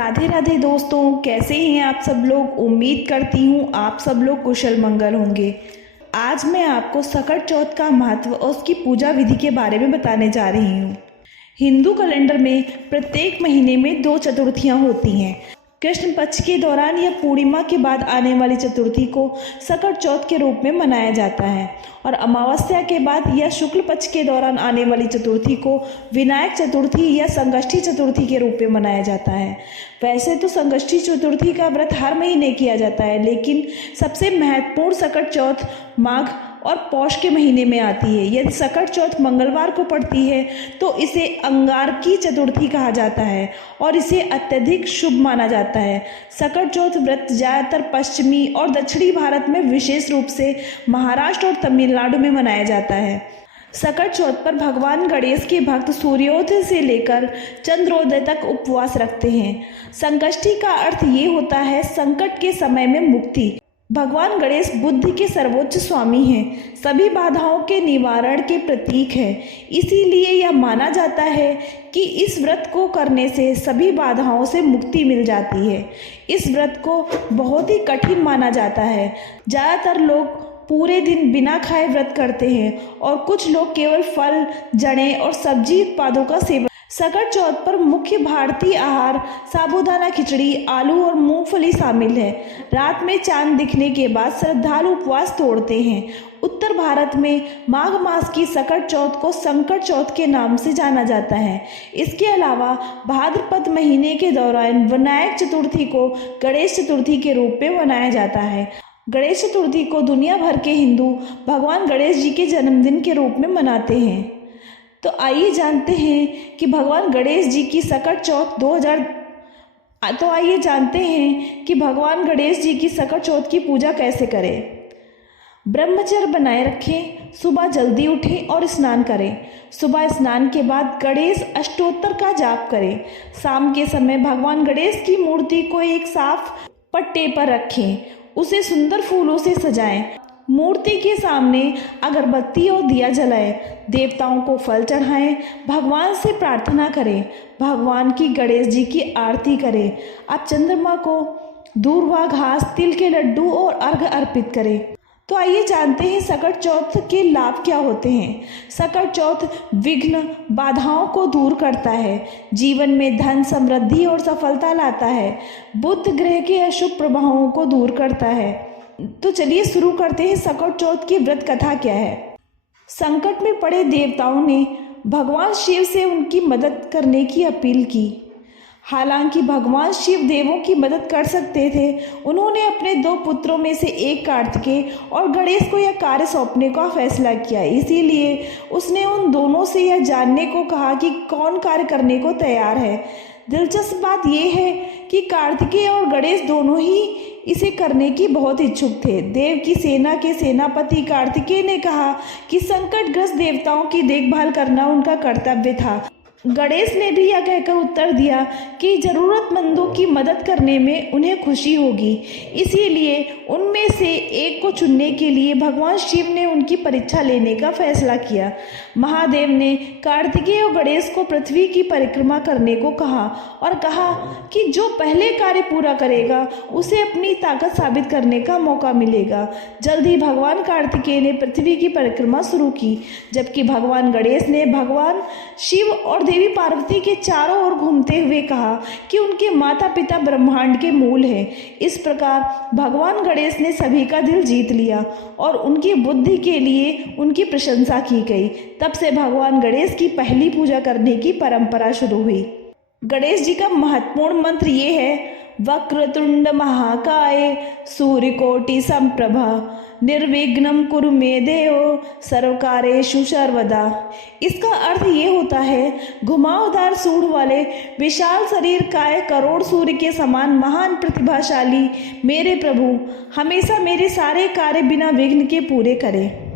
राधे राधे दोस्तों, कैसे हैं आप सब लोग। उम्मीद करती हूँ आप सब लोग कुशल मंगल होंगे। आज मैं आपको सकट चौथ का महत्व और उसकी पूजा विधि के बारे में बताने जा रही हूँ। हिंदू कैलेंडर में प्रत्येक महीने में 2 चतुर्थियाँ होती हैं। कृष्ण पक्ष के दौरान या पूर्णिमा के बाद आने वाली चतुर्थी को सकट चौथ के रूप में मनाया जाता है और अमावस्या के बाद या शुक्ल पक्ष के दौरान आने वाली चतुर्थी को विनायक चतुर्थी या संकष्टी चतुर्थी के रूप में मनाया जाता है। वैसे तो संकष्टी चतुर्थी का व्रत हर महीने किया जाता है, लेकिन सबसे महत्वपूर्ण सकट चौथ माघ और पौष के महीने में आती है। यदि सकट चौथ मंगलवार को पड़ती है तो इसे अंगारकी चतुर्थी कहा जाता है और इसे अत्यधिक शुभ माना जाता है। सकट चौथ व्रत ज़्यादातर पश्चिमी और दक्षिणी भारत में, विशेष रूप से महाराष्ट्र और तमिलनाडु में मनाया जाता है। सकट चौथ पर भगवान गणेश के भक्त सूर्योदय से लेकर चंद्रोदय तक उपवास रखते हैं। संकष्टी का अर्थ ये होता है संकट के समय में मुक्ति। भगवान गणेश बुद्धि के सर्वोच्च स्वामी हैं, सभी बाधाओं के निवारण के प्रतीक है। इसीलिए यह माना जाता है कि इस व्रत को करने से सभी बाधाओं से मुक्ति मिल जाती है। इस व्रत को बहुत ही कठिन माना जाता है। ज़्यादातर लोग पूरे दिन बिना खाए व्रत करते हैं और कुछ लोग केवल फल, जड़ें और सब्जी उत्पादों का सेवन। सकट चौथ पर मुख्य भारतीय आहार साबूदाना खिचड़ी, आलू और मूंगफली शामिल है। रात में चांद दिखने के बाद श्रद्धालु उपवास तोड़ते हैं। उत्तर भारत में माघ मास की सकट चौथ को संकट चौथ के नाम से जाना जाता है। इसके अलावा भाद्रपद महीने के दौरान विनायक चतुर्थी को गणेश चतुर्थी के रूप में मनाया जाता है। गणेश चतुर्थी को दुनिया भर के हिंदू भगवान गणेश जी के जन्मदिन के रूप में मनाते हैं। तो आइए जानते हैं कि भगवान गणेश जी की सकट चौथ की पूजा कैसे करें। ब्रह्मचर्य बनाए रखें, सुबह जल्दी उठें और स्नान करें। सुबह स्नान के बाद गणेश अष्टोत्तर का जाप करें। शाम के समय भगवान गणेश की मूर्ति को एक साफ पट्टे पर रखें, उसे सुंदर फूलों से सजाएं। मूर्ति के सामने अगरबत्ती और दिया जलाएं, देवताओं को फल चढ़ाएं, भगवान से प्रार्थना करें, भगवान की गणेश जी की आरती करें। आप चंद्रमा को दूर्वा घास, तिल के लड्डू और अर्घ्य अर्पित करें। तो आइए जानते हैं सकट चौथ के लाभ क्या होते हैं। सकट चौथ विघ्न, बाधाओं को दूर करता है, जीवन में धन, समृद्धि और सफलता लाता है, बुध ग्रह के अशुभ प्रभावों को दूर करता है। तो चलिए शुरू करते हैं सकट चौथ की व्रत कथा क्या है। संकट में पड़े देवताओं ने भगवान शिव से उनकी मदद करने की अपील की। हालांकि भगवान शिव देवों की मदद कर सकते थे, उन्होंने अपने 2 पुत्रों में से एक कार्तिकेय और गणेश को यह कार्य सौंपने का फैसला किया। इसीलिए उसने उन दोनों से यह जानने को कहा कि कौन कार्य करने को तैयार है। दिलचस्प बात यह है कि कार्तिकेय और गणेश दोनों ही इसे करने की बहुत इच्छुक थे। देव की सेना के सेनापति कार्तिकेय ने कहा कि संकटग्रस्त देवताओं की देखभाल करना उनका कर्तव्य था। गणेश ने भी यह कहकर उत्तर दिया कि जरूरतमंदों की मदद करने में उन्हें खुशी होगी। इसीलिए उनमें से एक को चुनने के लिए भगवान शिव ने उनकी परीक्षा लेने का फैसला किया। महादेव ने कार्तिकेय और गणेश को पृथ्वी की परिक्रमा करने को कहा और कहा कि जो पहले कार्य पूरा करेगा उसे अपनी ताकत साबित करने का मौका मिलेगा। जल्द ही भगवान कार्तिकेय ने पृथ्वी की परिक्रमा शुरू की, जबकि भगवान गणेश ने भगवान शिव और देवी पार्वती के चारों ओर घूमते हुए कहा कि उनके माता पिता ब्रह्मांड के मूल हैं। इस प्रकार भगवान गणेश ने सभी का दिल जीत लिया और उनकी बुद्धि के लिए उनकी प्रशंसा की गई। तब से भगवान गणेश की पहली पूजा करने की परंपरा शुरू हुई। गणेश जी का महत्वपूर्ण मंत्र ये है, वक्रतुंड महाकाय सूर्यकोटि समप्रभा निर्विघ्नं कुरु मे देव सर्वकार्येषु सर्वदा। इसका अर्थ ये होता है, घुमावदार सूंड वाले विशाल शरीर काय करोड़ सूर्य के समान महान प्रतिभाशाली मेरे प्रभु हमेशा मेरे सारे कार्य बिना विघ्न के पूरे करें।